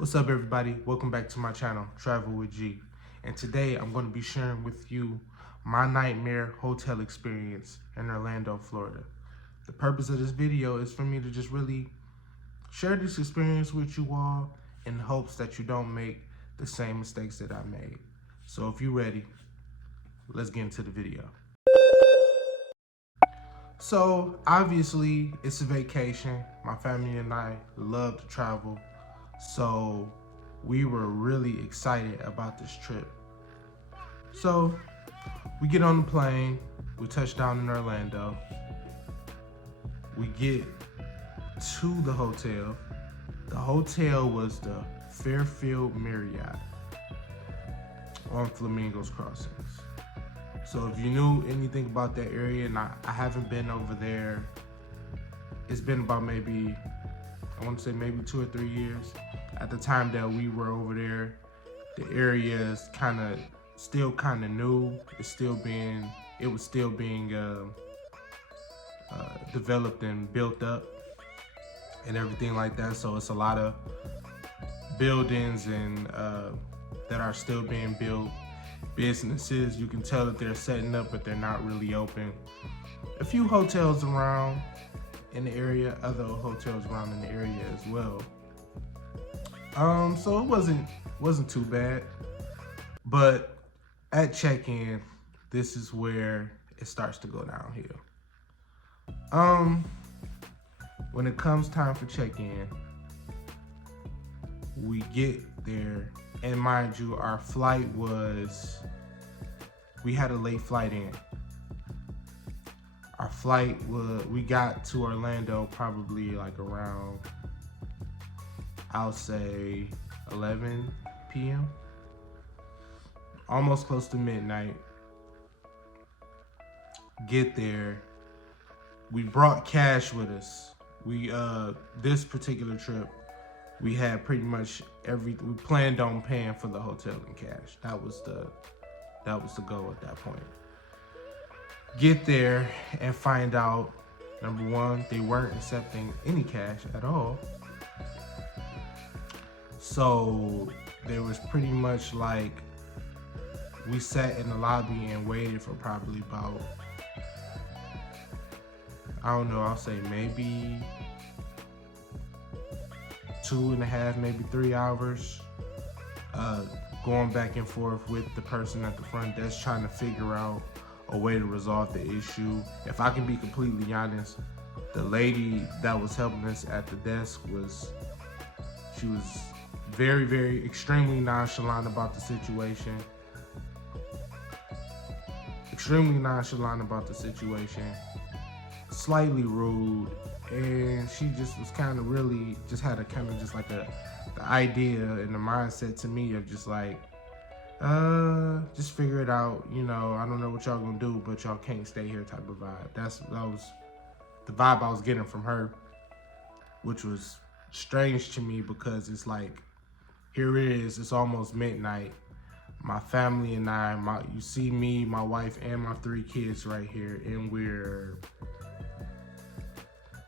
What's up, everybody? Welcome back to my channel, Travel with G. And today I'm going to be sharing with you my nightmare hotel experience in Orlando, Florida. The purpose of this video is for me to just really share this experience with you all in hopes that you don't make the same mistakes that I made. So if you're ready, let's get into the video. So obviously it's a vacation. My family and I love to travel. So we were really excited about this trip. So we get on the plane, we touch down in Orlando. We get to the hotel. The hotel was the Fairfield Marriott on Flamingo's Crossings. So if you knew anything about that area, and I haven't been over there, it's been about maybe 2 or 3 years. At the time that we were over there, the area is still kind of new. It was still being developed and built up and everything like that. So it's a lot of buildings and that are still being built. Businesses, you can tell that they're setting up, but they're not really open. A few hotels around in the area, other hotels around in the area as well. So it wasn't too bad. But at check-in, this is where it starts to go downhill. When it comes time for check-in, we get there, and mind you, our flight we had a late flight in. Our flight we got to Orlando probably like around, I'll say 11 p.m. Almost close to midnight. Get there. We brought cash with us. This particular trip, we had pretty much we planned on paying for the hotel in cash. That was the goal at that point. Get there and find out, number one, they weren't accepting any cash at all. So there was pretty much like, we sat in the lobby and waited for probably about, I don't know, I'll say maybe 2.5, maybe 3 hours, going back and forth with the person at the front desk trying to figure out a way to resolve the issue. If I can be completely honest, the lady that was helping us at the desk was very, very extremely nonchalant about the situation. Slightly rude, and she just was had the idea and the mindset to me of just like, just figure it out, I don't know what y'all gonna do, but y'all can't stay here type of vibe. That was the vibe I was getting from her, which was strange to me because it's like, here it is, it's almost midnight. My family and you see me, my wife, and my 3 kids right here, and we're,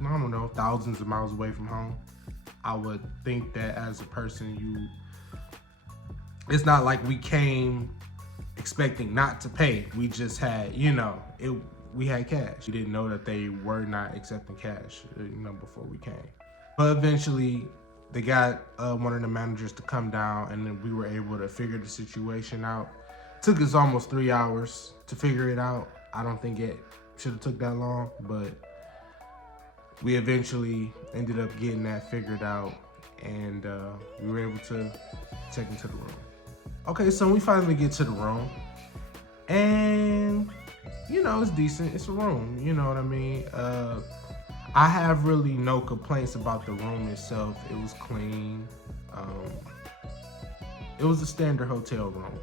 I don't know, thousands of miles away from home. I would think that as a person, it's not like we came expecting not to pay. We just had, we had cash. We didn't know that they were not accepting cash, before we came. But eventually, they got one of the managers to come down, and then we were able to figure the situation out. Took us almost 3 hours to figure it out. I don't think it should have took that long, but we eventually ended up getting that figured out, and we were able to check into the room. Okay, so we finally get to the room, and it's decent. It's a room, you know what I mean? I have really no complaints about the room itself. It was clean. It was a standard hotel room.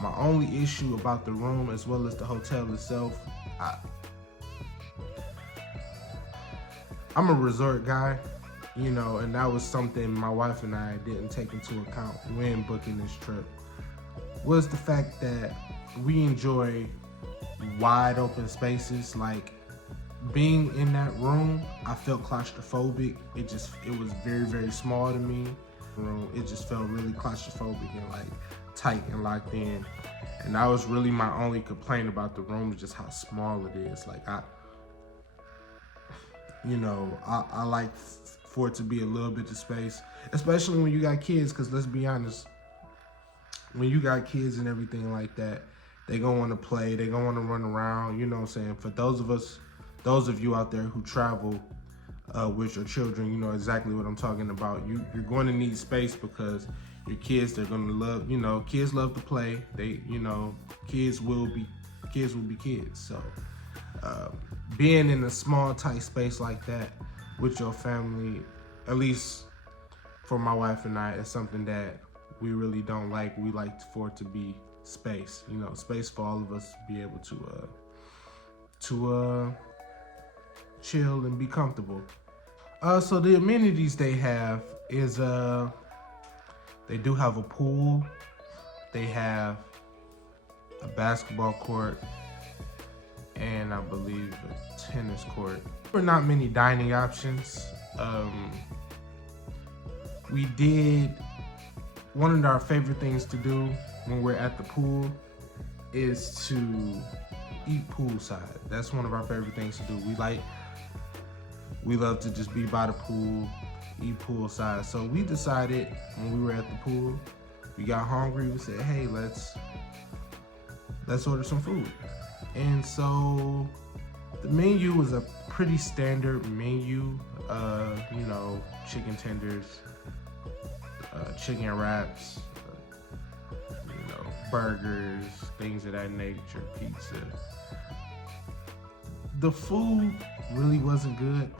My only issue about the room, as well as the hotel itself, I'm a resort guy, and that was something my wife and I didn't take into account when booking this trip, was the fact that we enjoy wide open spaces. Like, being in that room, I felt claustrophobic. It was very, very small to me. room, it just felt really claustrophobic and like tight and locked in. And that was really my only complaint about the room, is just how small it is. Like I like for it to be a little bit of space, especially when you got kids, because let's be honest, when you got kids and everything like that, they gonna want to play, they gonna want to run around, you know what I'm saying? For those of you out there who travel with your children, you know exactly what I'm talking about. You're going to need space, because your kids, they're gonna love, kids love to play. They, kids will be kids. So being in a small, tight space like that with your family, at least for my wife and I, is something that we really don't like. We like for it to be space, space for all of us to be able to chill and be comfortable. So the amenities they have is they do have a pool, they have a basketball court, and I believe a tennis court. There are not many dining options. One of our favorite things to do when we're at the pool is to eat poolside. That's one of our favorite things to do. We love to just be by the pool, eat poolside. So we decided when we were at the pool, we got hungry, we said, hey, let's order some food. And so the menu was a pretty standard menu, chicken tenders, chicken wraps, burgers, things of that nature, pizza. The food really wasn't good.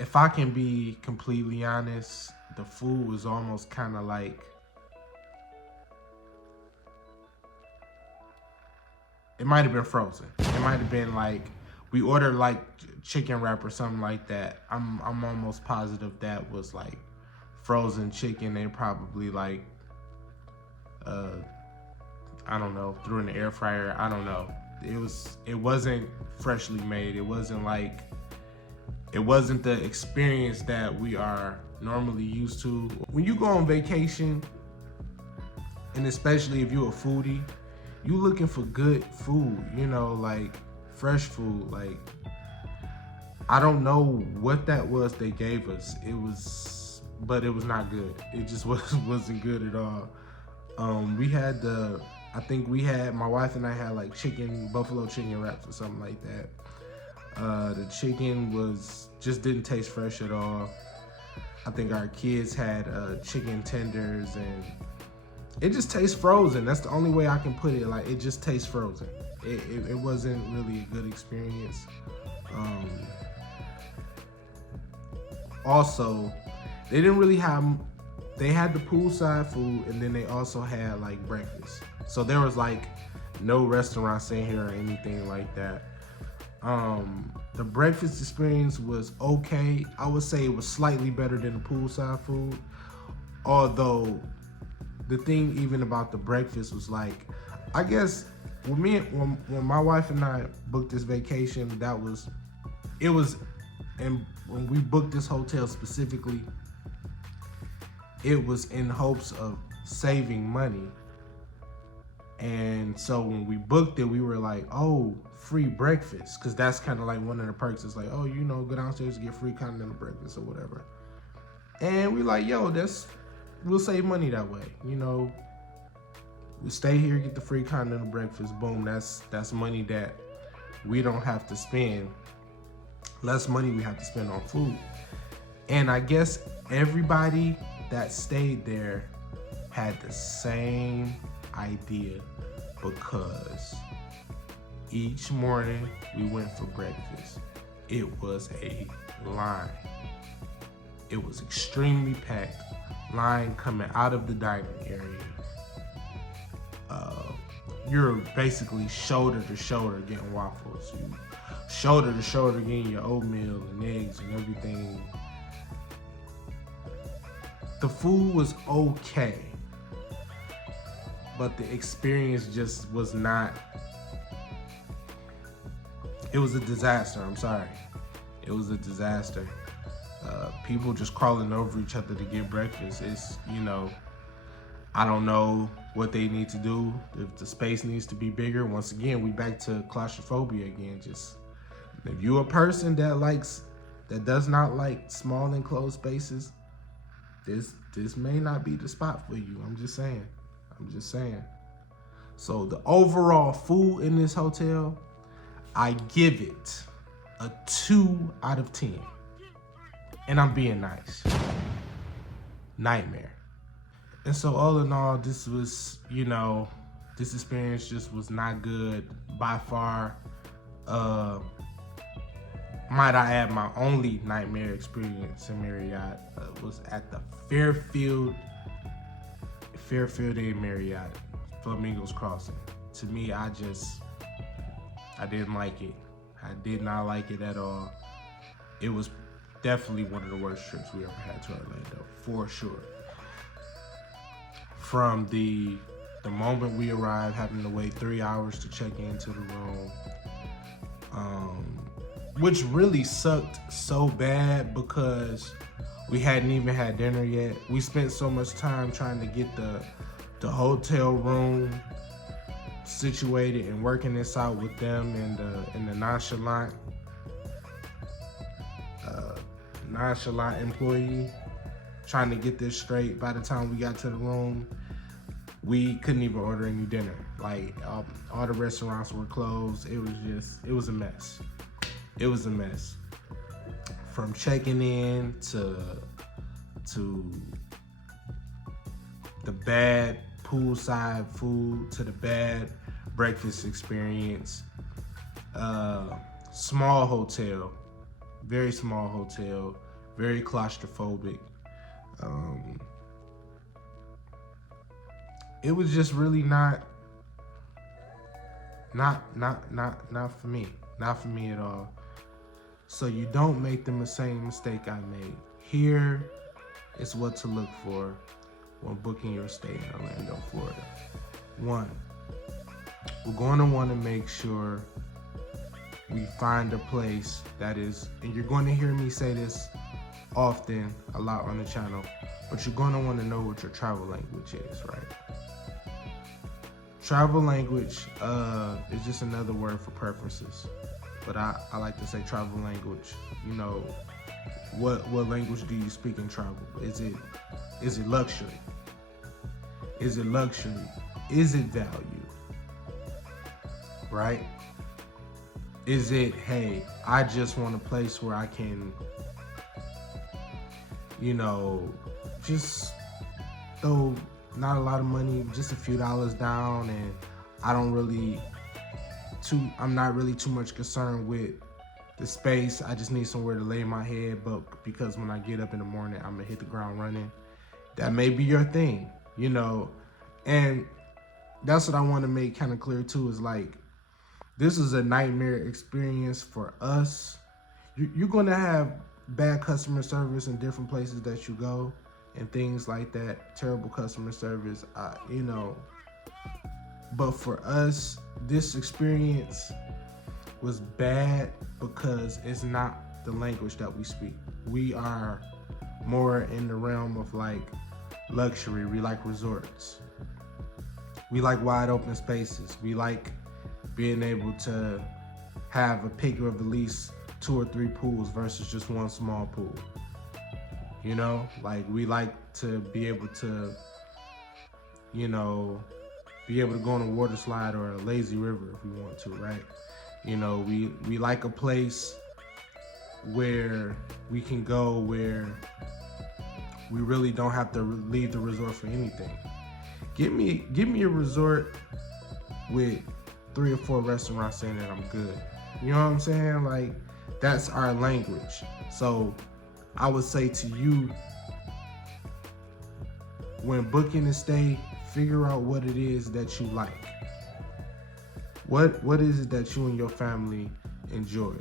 If I can be completely honest, the food was almost kind of like, it might have been frozen. It might have been like, we ordered like chicken wrap or something like that. I'm almost positive that was like frozen chicken. They probably like, I don't know, threw in the air fryer. I don't know. It wasn't freshly made. It wasn't the experience that we are normally used to. When you go on vacation, and especially if you're a foodie, you looking for good food, like fresh food. Like, I don't know what that was they gave us. But it was not good. It just wasn't good at all. My wife and I had like buffalo chicken wraps or something like that. The chicken just didn't taste fresh at all. I think our kids had chicken tenders, and it just tastes frozen. That's the only way I can put it. Like, it just tastes frozen. It wasn't really a good experience. Also, they didn't really they had the poolside food, and then they also had like breakfast. So there was like no restaurants in here or anything like that. The breakfast experience was okay. I would say it was slightly better than the poolside food. Although the thing even about the breakfast was like, I guess when my wife and I booked this vacation, and when we booked this hotel specifically, it was in hopes of saving money. And so when we booked it, we were like, oh, free breakfast. Because that's kind of like one of the perks. It's like, oh, go downstairs and get free continental breakfast or whatever. And we like, yo, we'll save money that way. We stay here, get the free continental breakfast. Boom, that's money that we don't have to spend. Less money we have to spend on food. And I guess everybody that stayed there had the same idea, because each morning we went for breakfast. It was a line. It was extremely packed. Line coming out of the dining area. You're basically shoulder to shoulder getting waffles. You shoulder to shoulder getting your oatmeal and eggs and everything. The food was okay, but the experience just was not. It was a disaster. I'm sorry. It was a disaster. people just crawling over each other to get breakfast. It's, I don't know what they need to do. If the space needs to be bigger, once again, we back to claustrophobia again. Just if you're a person that does not like small enclosed spaces, this may not be the spot for you. I'm just saying. So the overall food in this hotel, I give it a 2 out of 10. And I'm being nice. Nightmare. And so all in all, this was, this experience just was not good by far. Might I add, my only nightmare experience in Marriott was at the Fairfield in Marriott, Flamingos Crossing. To me, I didn't like it. I did not like it at all. It was definitely one of the worst trips we ever had to Orlando, for sure. From the moment we arrived, having to wait 3 hours to check into the room, which really sucked so bad because we hadn't even had dinner yet. We spent so much time trying to get the hotel room situated and working this out with them and the nonchalant employee, trying to get this straight. By the time we got to the room, we couldn't even order any dinner. Like, all the restaurants were closed. It was a mess. It was a mess. From checking in to the bad poolside food, to the bad breakfast experience. Small hotel, very small hotel, very claustrophobic. It was just really not for me. Not for me at all. So you don't make the same mistake I made. Here is what to look for when booking your stay in Orlando, Florida. 1, we're going to want to make sure we find a place that is, and you're going to hear me say this often, a lot on the channel, but you're going to want to know what your travel language is, right? Travel language is just another word for preferences, but I like to say travel language. What language do you speak in travel? Is it luxury? Is it luxury? Is it value? Right? Is it, hey, I just want a place where I can, just throw not a lot of money, just a few dollars down, and I'm not really too much concerned with the space. I just need somewhere to lay my head, but because when I get up in the morning, I'm gonna hit the ground running. That may be your thing, and that's what I want to make kind of clear too, is like, this is a nightmare experience for us. You're gonna have bad customer service in different places that you go and things like that, terrible customer service, but for us, this experience was bad because it's not the language that we speak. We are more in the realm of like luxury. We like resorts. We like wide open spaces. We like being able to have a pick of at least 2 or 3 pools versus just one small pool. Like, we like to be able to, go on a water slide or a lazy river if we want to, right? We like a place where we can go where we really don't have to leave the resort for anything. Give me a resort with 3 or 4 restaurants in it, I'm good. You know what I'm saying? Like, that's our language. So I would say to you, when booking a stay, figure out what it is that you like. What is it that you and your family enjoy?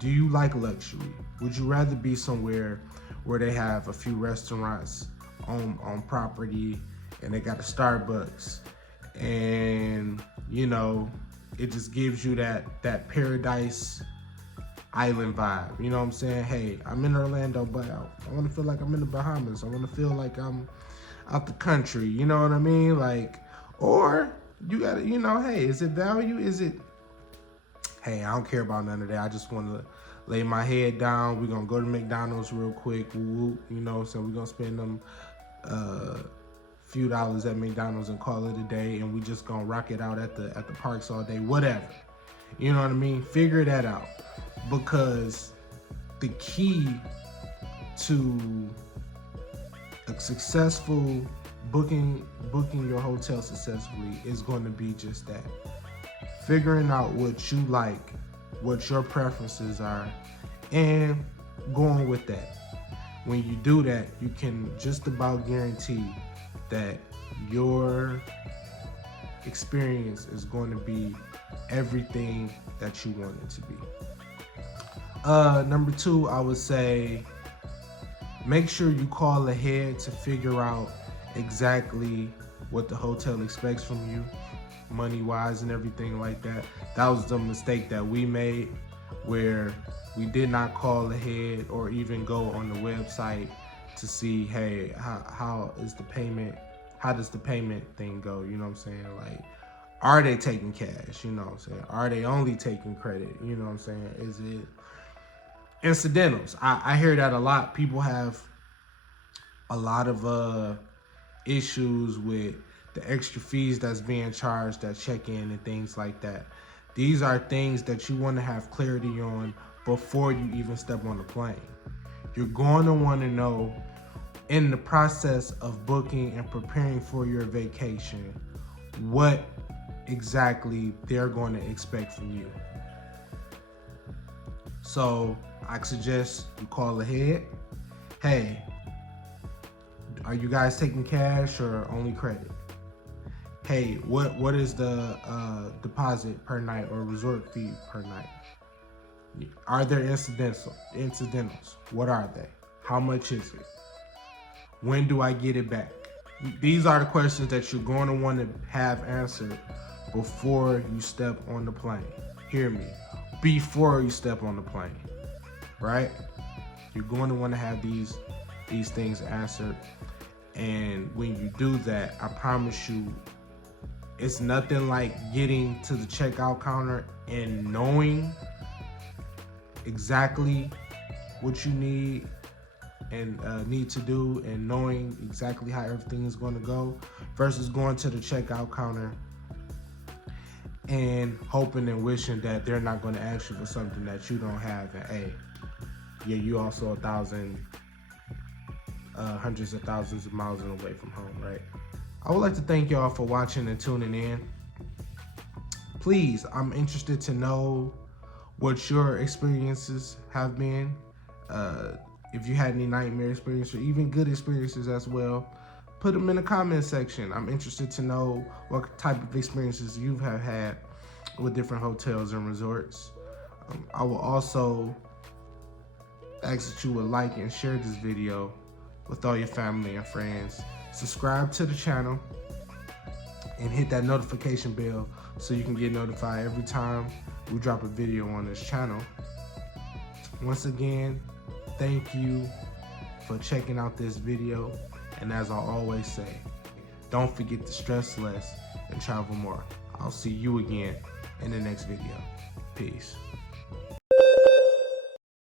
Do you like luxury? Would you rather be somewhere where they have a few restaurants on property and they got a Starbucks, and it just gives you that paradise island vibe. You know what I'm saying? Hey, I'm in Orlando, but I want to feel like I'm in the Bahamas. I want to feel like I'm out the country. You know what I mean? Like, or you gotta, hey, is it value? Is it, hey, I don't care about none of that. I just want to lay my head down. We're gonna go to McDonald's real quick. Woo, so we're gonna spend them few dollars at McDonald's and call it a day, and we just gonna rock it out at the parks all day, whatever. You know what I mean? Figure that out, because the key to a successful booking your hotel successfully is going to be just that. Figuring out what you like, what your preferences are, and going with that. When you do that, you can just about guarantee that your experience is going to be everything that you want it to be. Number 2, I would say make sure you call ahead to figure out exactly what the hotel expects from you, money-wise and everything like that. That was the mistake that we made, where we did not call ahead or even go on the website to see, hey, how does the payment thing go? You know what I'm saying? Like, are they taking cash? You know what I'm saying? Are they only taking credit? You know what I'm saying? Is it incidentals? I hear that a lot. People have a lot of issues with the extra fees that's being charged at check-in and things like that. These are things that you want to have clarity on before you even step on the plane. You're going to want to know, in the process of booking and preparing for your vacation, what exactly they're going to expect from you. So I suggest you call ahead. Hey, are you guys taking cash or only credit? Hey, what is the deposit per night or resort fee per night? Are there incidentals? What are they? How much is it? When do I get it back? These are the questions that you're going to want to have answered before you step on the plane. Hear me. Before you step on the plane, right? You're going to want to have these things answered. And when you do that, I promise you, it's nothing like getting to the checkout counter and knowing exactly what you need and need to do, and knowing exactly how everything is going to go, versus going to the checkout counter and hoping and wishing that they're not going to ask you for something that you don't have. And hey, yeah, you also hundreds of thousands of miles away from home, right? I would like to thank y'all for watching and tuning in. Please, I'm interested to know what your experiences have been. If you had any nightmare experiences or even good experiences as well, put them in the comment section. I'm interested to know what type of experiences you have had with different hotels and resorts. I will also ask that you would like and share this video with all your family and friends. Subscribe to the channel and hit that notification bell so you can get notified every time we drop a video on this channel. Once again, thank you for checking out this video, and as I always say, don't forget to stress less and travel more. I'll see you again in the next video. Peace.